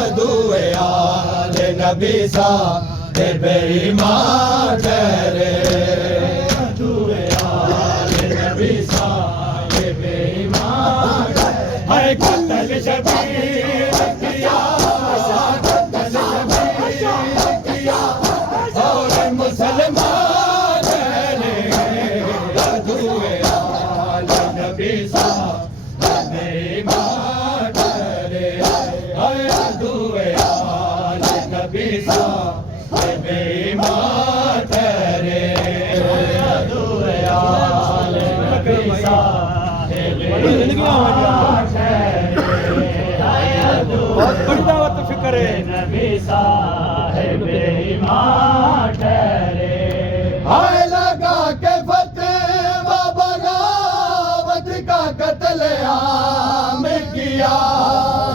अदुए आले नबी साहिब ईमान ठहरे अदुए आले नबी साहिब ईमान है कत्ल शबीर किया कत्ल शबीर किया और मुसलमान ने अदुए आले नबी साहिब ईमान ठहरे अदुए आले नबी साहिब ईमान ठहरे अदुए आले नबी साहिब ईमान बहुत बड़ी दावत फिक्र है नबी साहिब ईमान ठहरे हाय लगा के फतेह बगावत का कत्ल आम किया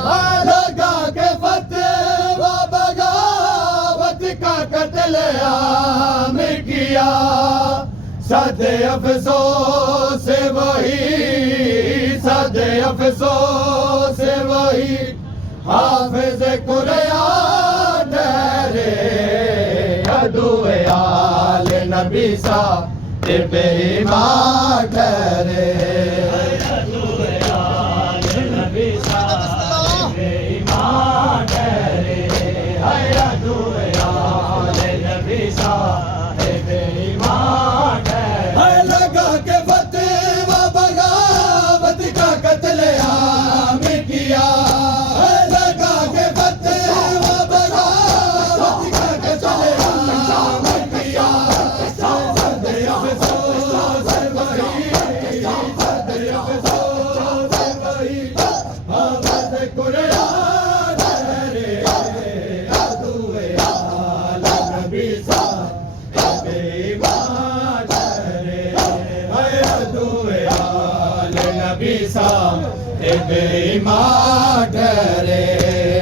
हाय लगा के फतेह बगावत का कत्ल आम किया सदे अफसोस वही सदे अफसोस वही हाफिज कुरान ठहरे अदुए आले नबी साहिब ईमान ठहरे अदुए आले नबी साहिब ईमान ठहरे अदुए आले नबी साहिब ईमान ठहरे लगा के फतेह बगावत का कत्ल आम किया ईमान ठहरे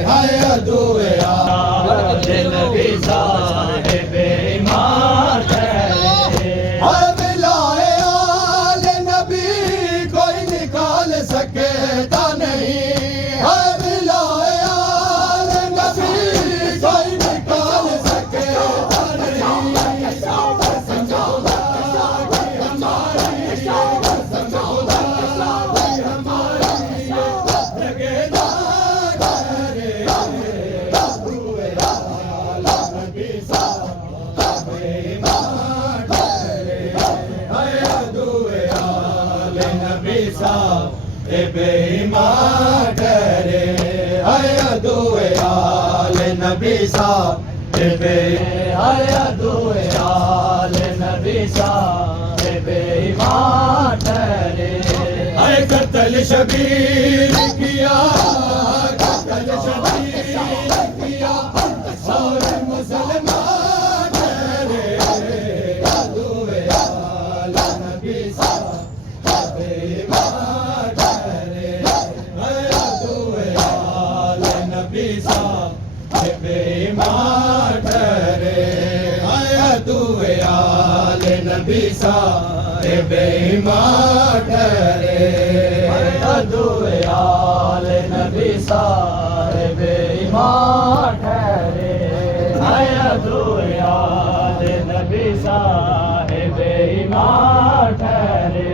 हाय अदुए आले नबी साहिब ईमान ठहरे हाय मिलाए आले नबी कोई निकाल सकेगा नहीं हाय मिलाए आले नबी कोई निकाल सकेगा नहीं समझौता की हमारी समझौता ईमान ठहरे अदुए आले नबी साहिब अदुए आले नबी साहिब ईमान ठहरे कत्ल शबीर किया कत्ल शबीर किया और मुसलमान ठहरे अदुए आले नबी साहिब ईमान ठहरे अदुए आले नबी साहिब ईमान ठहरे अदुए आले नबी साहिब ईमान ठहरे अदुए आले नबी साहिब ईमान ठहरे अदुए आले नबी साहिब ईमान ठहरे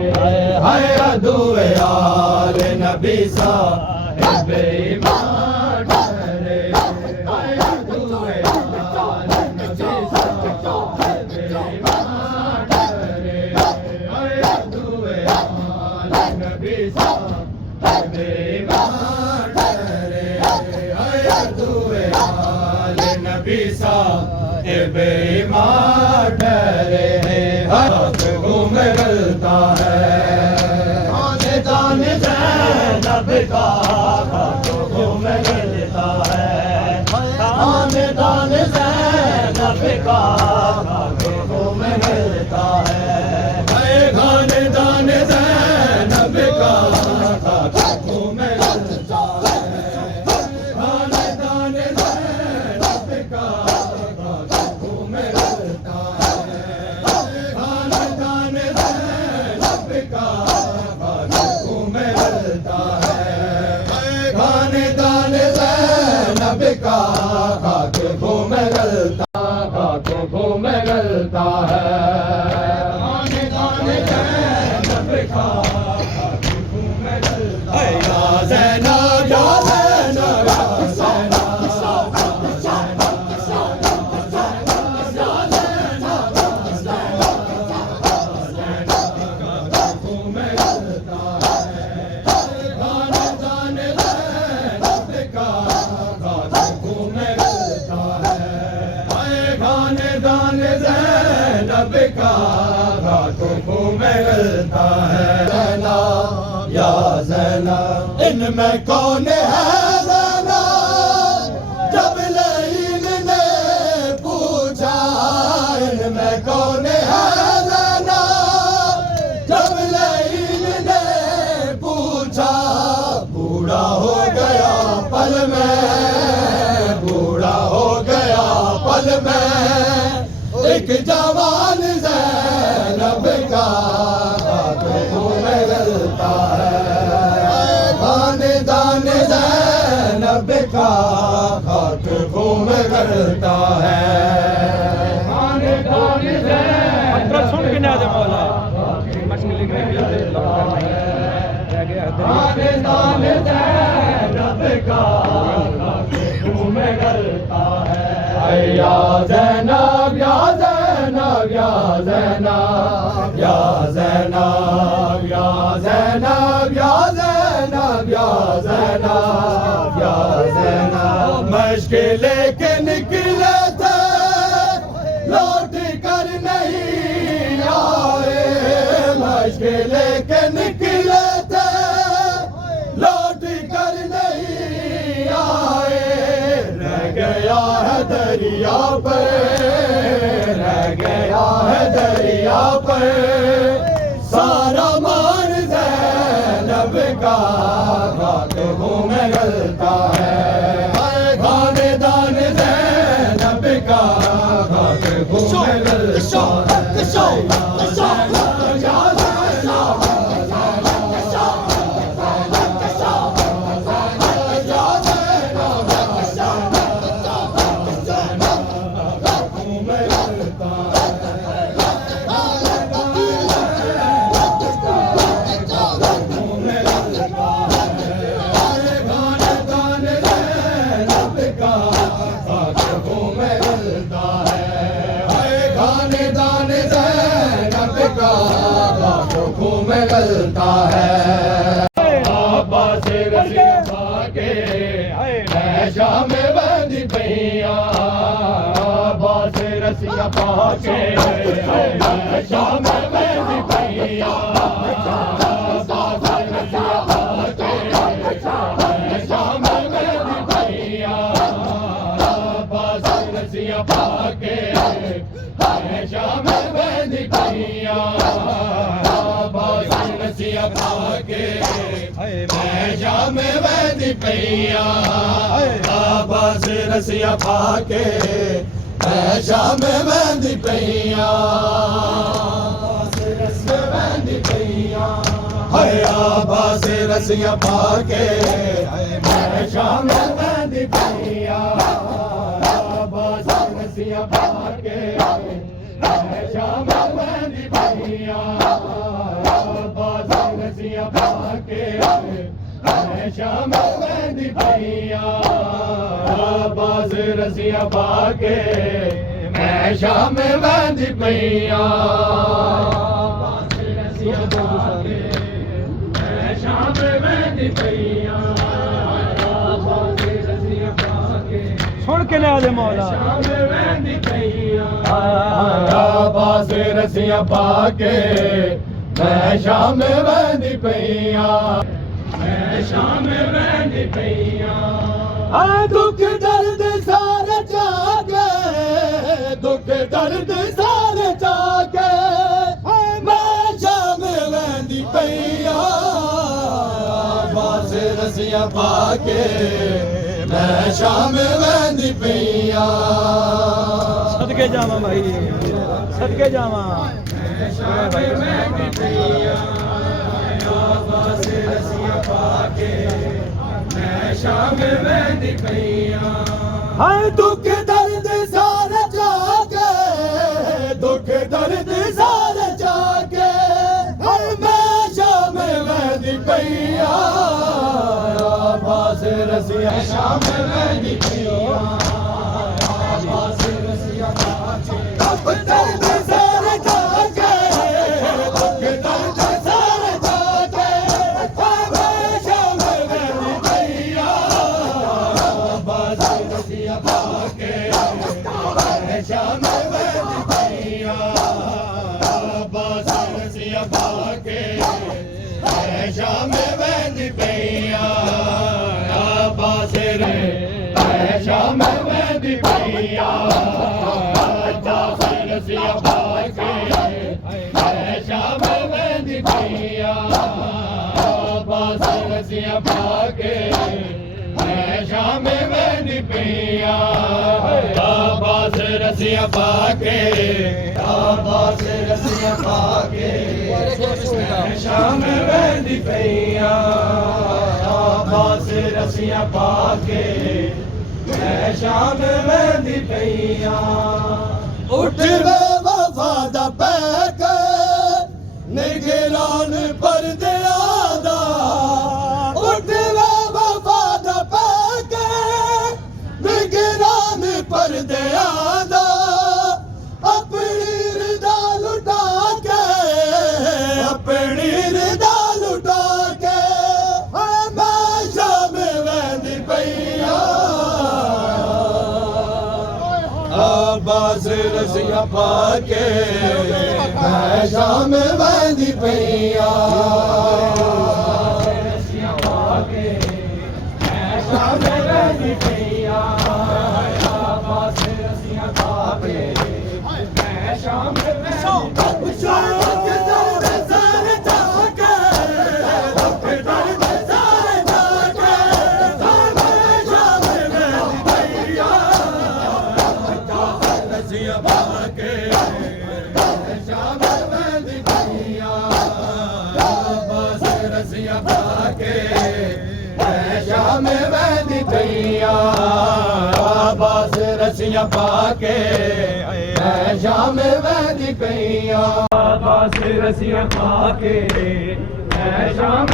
अदुए आले नबी साहिब ईमान ठहरे अदुए आले नबी साहिब ईमान ठहरे अदुए आले नबी साहिब ईमान ठहरे अदुए आले नबी साहिब ईमान ठहरे घूम मिलता है दाने ज़ैनब का घूम मिलता है दाने ज़ैनब का घूम मिलता है गाने दाने ज़ैनब का घूम मिलता है गाने दाने ज़ैनब का घूम मिलता है गाने दाने ज़ैनब का घूम मिलता है देखा में गलता या ज़ैनब या ज़ैनब मिलता है ज़ैनब या ज़ैनब इनमें कौन है ज़ैनब जब लईन ने पूछा इनमें कौन है ज़ैनब जब लईन ने पूछा बूढ़ा हो गया पल में बूढ़ा हो गया पल में एक जवान ज़ैनब का मिलता है खानदान ज़ैनब का खाक घूम करता है खानदान ज़ैनब सुन के ना दे मौला खानदान ज़ैनब का खाक घूम करता है या ज़ैनब या ज़ैनब या ज़ैनब या ज़ैनब या ज़ैनब या ज़ैनब या ज़ैनब या ज़ैनब मुश्किल के निकले थे लौट कर नहीं आए मुश्किल के निकले थे लौट कर नहीं आए रह गया है दरिया पर रह गया है दरिया पर सारा मान ज़ैनब का खाक घूम गलता है खानदान ज़ैनब का खाक घूम गलता मिलता है अब्बास रसिया के शाम बंदी पैया अब्बास रसिया पाके शाम बंदी पैया अब्बास रसिया पाके शाम बंदी पैया अब्बास रसिया पाके शाम बंदी पैया रसिया पाके मैं शाम बंदी पैया अब्बास रसिया पाके मैं शाम बंदी पैया बंदी पैया हाय अब्बास रसिया पाके मैं शाम बंदी पैया अब्बास रसिया पाके मैं शाम बंदी पैया रसिया पाके मैं शाम बंदी पैया अब्बास रसिया पाके मैं शाम बंदी पैया रसिया पाके मैं शाम बंदी पैया अब्बास रसिया पाके सुन के ले दे मौला शाम बंदी पैया अब्बास रसिया पाके मैं शाम बंदी पैया मैं शाम बंदी पैया दुख दर्द सारे जाके दुख दर्द सारे जाके मैं शाम बंदी पैया अब्बास रसिया पाके मैं शाम बंदी पैया सदके जावा भाई सदके जावा शाम बंदी पैया हाय दुख दर्द सारे जाके दुख दर्द सारे जाके मैं शाम वहदी पैया अब्बास रसिया पाके अब दर्द सारे जाके दुख दर्द सारे जाके शाम वहदी पैया अब्बास रसिया पाके शाम वहदी पैया अब्बास रसिया पाके शाम वहदी पैया अब्बास रे शाम वहदी पैया अब्बास रसिया पाके शाम वहदी पैया अब्बास रसिया पाके शाम वहदी पैया अब्बास रसिया पाके अब्बास रसिया पाके शाम वहदी पैया अब्बास रसिया पाके शाम वहदी पैया उठ वे वफा दा पैक निगरान परदे आदा उठ वे वफा दा पैक निगरान परदे आदा अपनी रिदा लुटा के अपनी रिदा लुटा के मैं शाम वहदी पैया अब्बास रसिया पाके मैं शाम वहदी पैया रसिया पाके मैं शाम वहदी पैया अब्बास रसिया पाके मैं शाम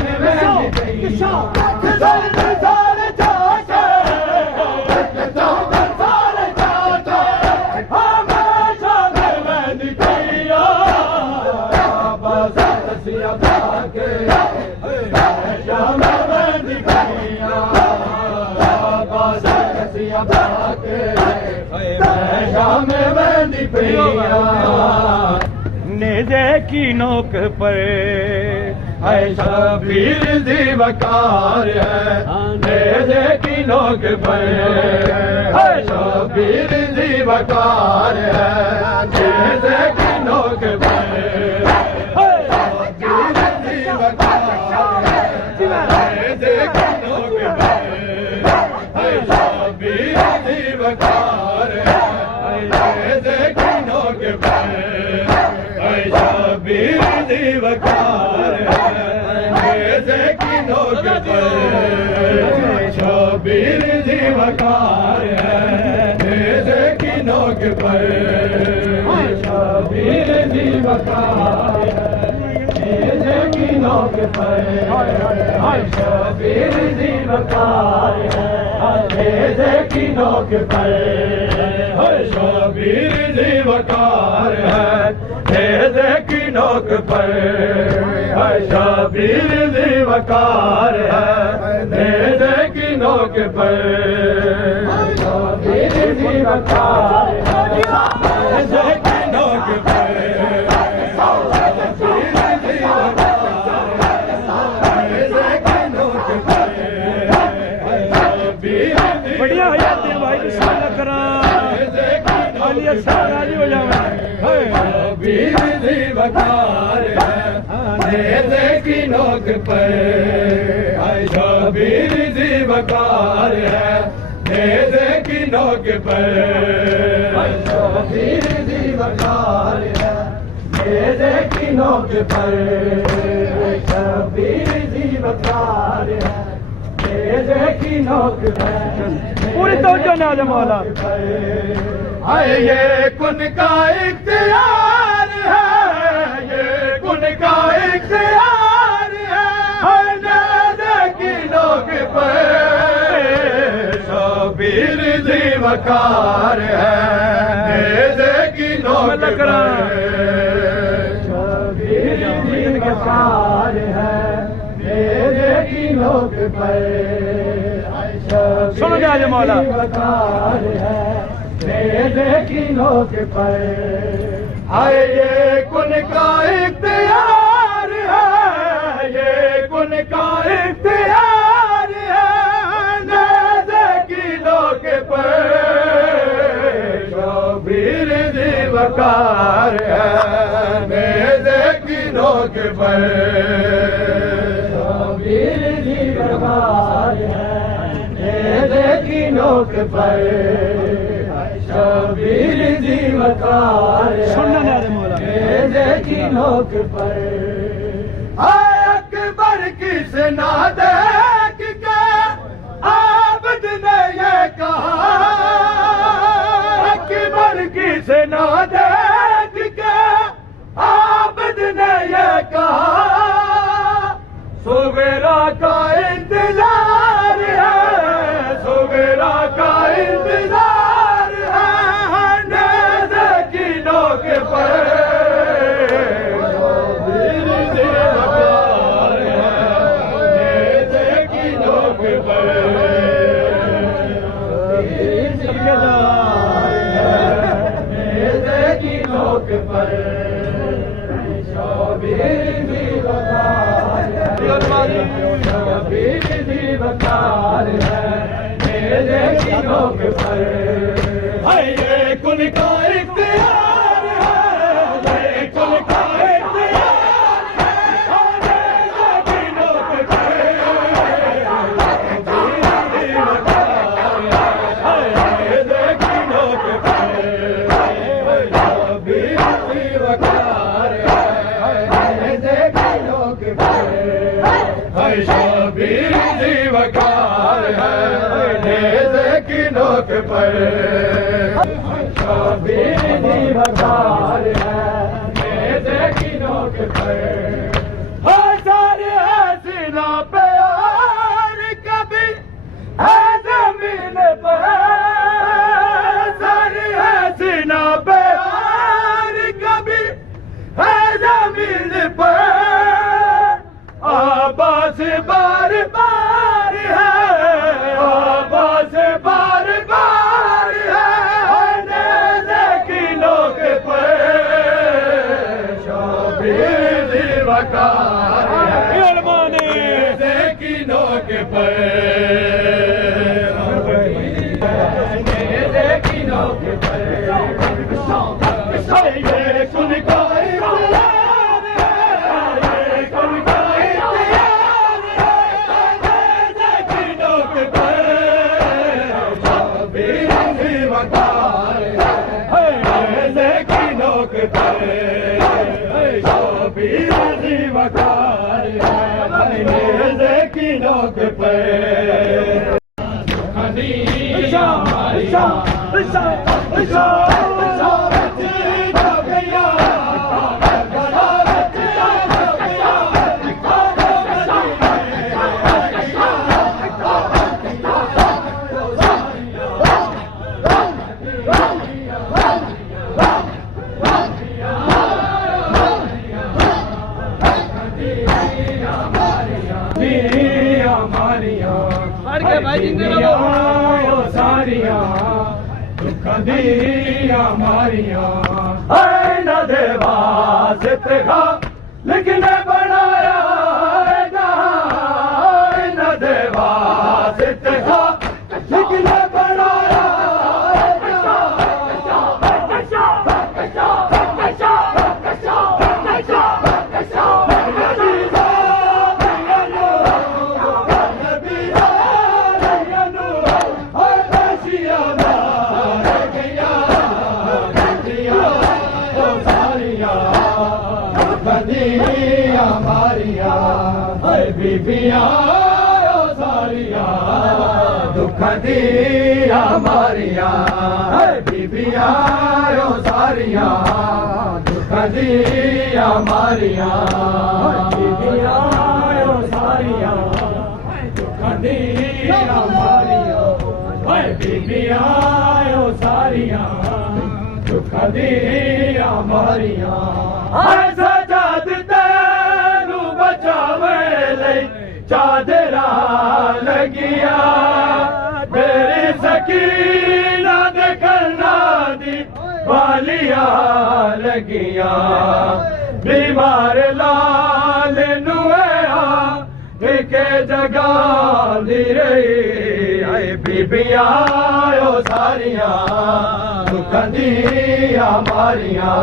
शाम वहदी पैया अब्बास रसिया पाके शाम वहदी पैया अब्बास रसिया पाके शाम वहदी पैया नेज़े की नोक पर है शबीर दी वकार है नेज़े की नोक पर है शबीर दी वकार है नेज़े की नोक पर है शबीर दी वकार नेज़े की नोक पर है शबीर दी वकार नेज़े की नोक पर शबीर दी वकार नेज़े की नोक पर शबीर दी वकार नेज़े की नोक पर शबीर दी वकार नेज़े की नोक पर शबीर दी वकार नेज़े की नोक पर शबीर दी वकार नेज़े की नोक पर शबीर दी वकार नेज़े की नोक पर शबीर दी वकार नेज़े की नोक पर बढ़िया हो जाते हैं भाई बिस्मिल्लाह करा राजी हो जावे शबीर दी वकार नेज़े की नोक पर शबीर दी वकार नेज़े की नोक पर शबीर दी वकार नेज़े की नोक पर शबीर दी वकार नेज़े की नोक पर पूरी तवज्जो ना दे मौला आए ये कुन का इख्तियार है ये कुन का इख्तियार है नेज़े की नोक पर वकार है, नेज़े की नोक पर शबीर जी वकार है, नेज़े की नोक पर सुनो जाए मौला वकार है, नेज़े की नोक पर आए ये कुन का इख्तियार है, ये कुन का इख्तियार है, नेज़े की नोक पर शबीर जी वकार है, नेज़े की नोक पर शबीर जी वकार है, नेज़े की नोक पर शबीर जी वकार है, नेज़े की नोक पर अकबर की सेना देख के आबद ने ये कहा, अकबर की सेना देख के आबद ने ये कहा, सुवेरा का इंतजार है, सुवेरा का इंतजार है, नेज़े की नोक पर शबीर जी वकार है, नेज़े की नोक पर नेज़े की नोक पर शबीर जी वकार है, शबीर जी वकार है, नेज़े की नोक पर ये कुन का इख्तियार है, ये कुन का इख्तियार है, नेज़े की नोक पर शबीर जी वकार है, नेज़े की नोक पर शबीर जी वकार है, नेज़े की नोक पर शबीर जी वकार है, नेज़े की नोक पर शबीर जी वकार है, नेज़े की नोक पर सारे हसीना पे और कभी है जमीन पर, सारे हसीना पे और कभी है जमीन पर, आवाज़ बार बार है, आवाज़ बार बार है, नेज़े की नोक पर शबीर जी वकार है, नेज़े की नोक पर नेज़े की नोक पर ये कुन का इख्तियार है, ये कुन का इख्तियार है, नेज़े की नोक पर शबीर जी वकार है, नेज़े की नोक पर शबीर जी वकार है, नेज़े की नोक पर सारिया दुख दिया मारिया न देवास तेगा लिखने बनाया न देवास तेगा लिखने बनाया बीबिया सारिया दुख दिया मारिया बीबिया सारिया दुख दिया मारिया बीबिया सारिया दुख दिया मारिया बीबिया सारियां दुखां दियां मारियां हाय सजाद तैनू बचावे लई चादरा लगिया तेरी सकीना दे कन्ना दी वालिया लगिया बीमार लाल नुआ के जगा दी रही आए बीबियां ओ सारियां दुखां दियां मारियां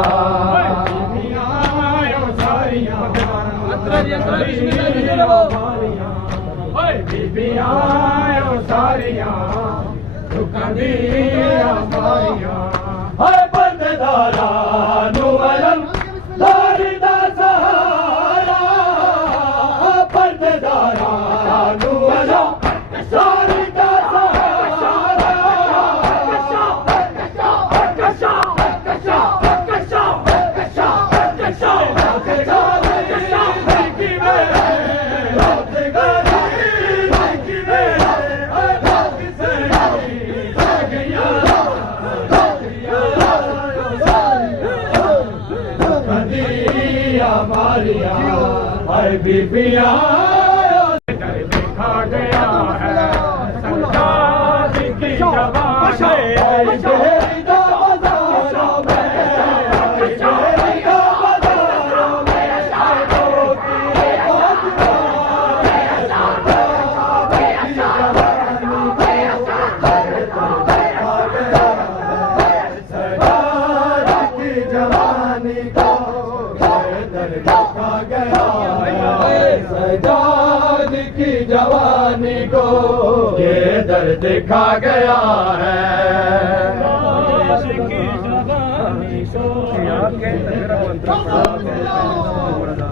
बीबियां ओ सारियां बीबियां ओ सारियां दुखां दियां मारियां हाय बंददारा नु अलम दारी दा सहारा बंददारा नु अलम दारी दा सहारा हाय बीबियां देखा गया है सरकार की जवानी को देखा गया सजाद की जवानी को ये दर्द देखा गया है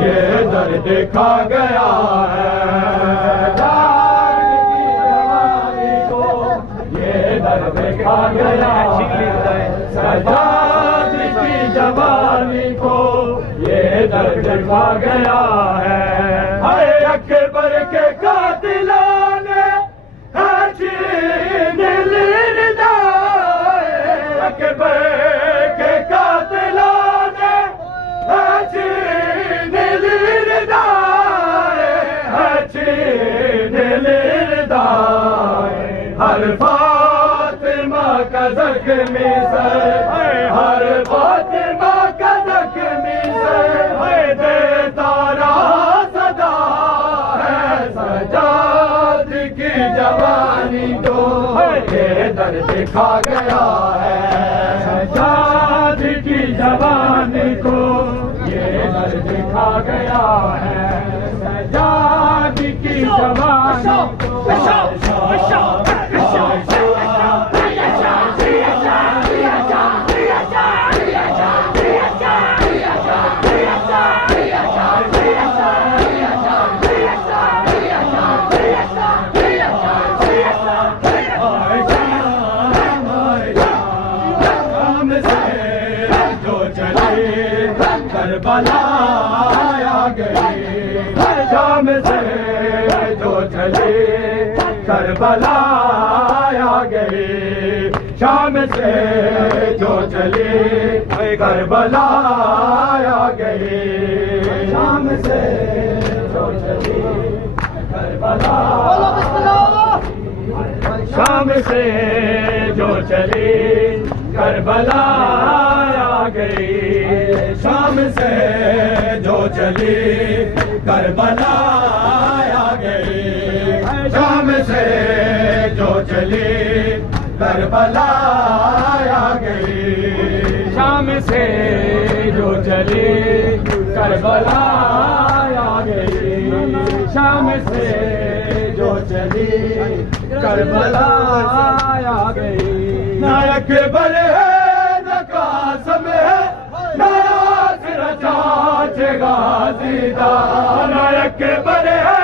ये दर्द देखा गया है ये दर्द देखा गया सजाद की जवानी को ये दर्द देखा गया है हाय अकबर के कातिलों ने छीन लिया अकबर के कातिलों ने छीन लिया छीन लिया हर फातिमा का ज़ख्मी सर हर फातिमा का ज़ख्मी सर देता रहा सदा है सजाद की जवानी को ये दर्द दिखा गया है सजाद की जवानी को ये दर्द दिखा गया है सजाद की जवानी को करबला आ गई शाम से जो चली करबला आ गई शाम से जो चली करबला आ गई शाम से जो चली करबला शाम से जो चली करबला आ गई शाम से जो चली करबला आ गई शाम से जो चली करबला आ गई शाम से जो चली करबला आ गई शाम से जो चली करबला आ गई नायक बल है न कासम है नायास रचाच गाजीदा नायक बल है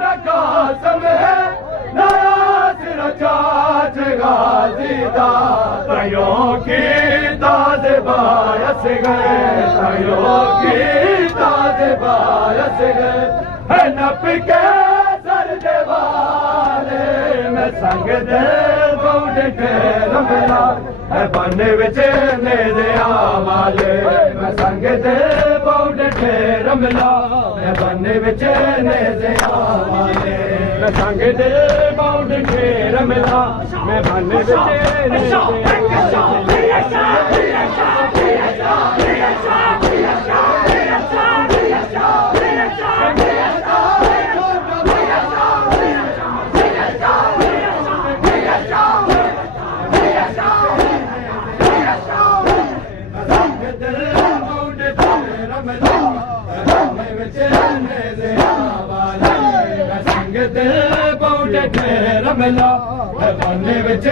न कासम है नायास रचाच गाजीदा तयों की ताज़े बायस गए तयों की ताज़े बायस गए है नप के सर दे वाले मैं संग दे पौड़े रमला है बन विच नेज़िया वाले मैं संग दे पौड़े रमला है बन विच नेज़िया वाले मैं संग दे पौड़े रमला मैं बन विच नेज़िया रमला बन विच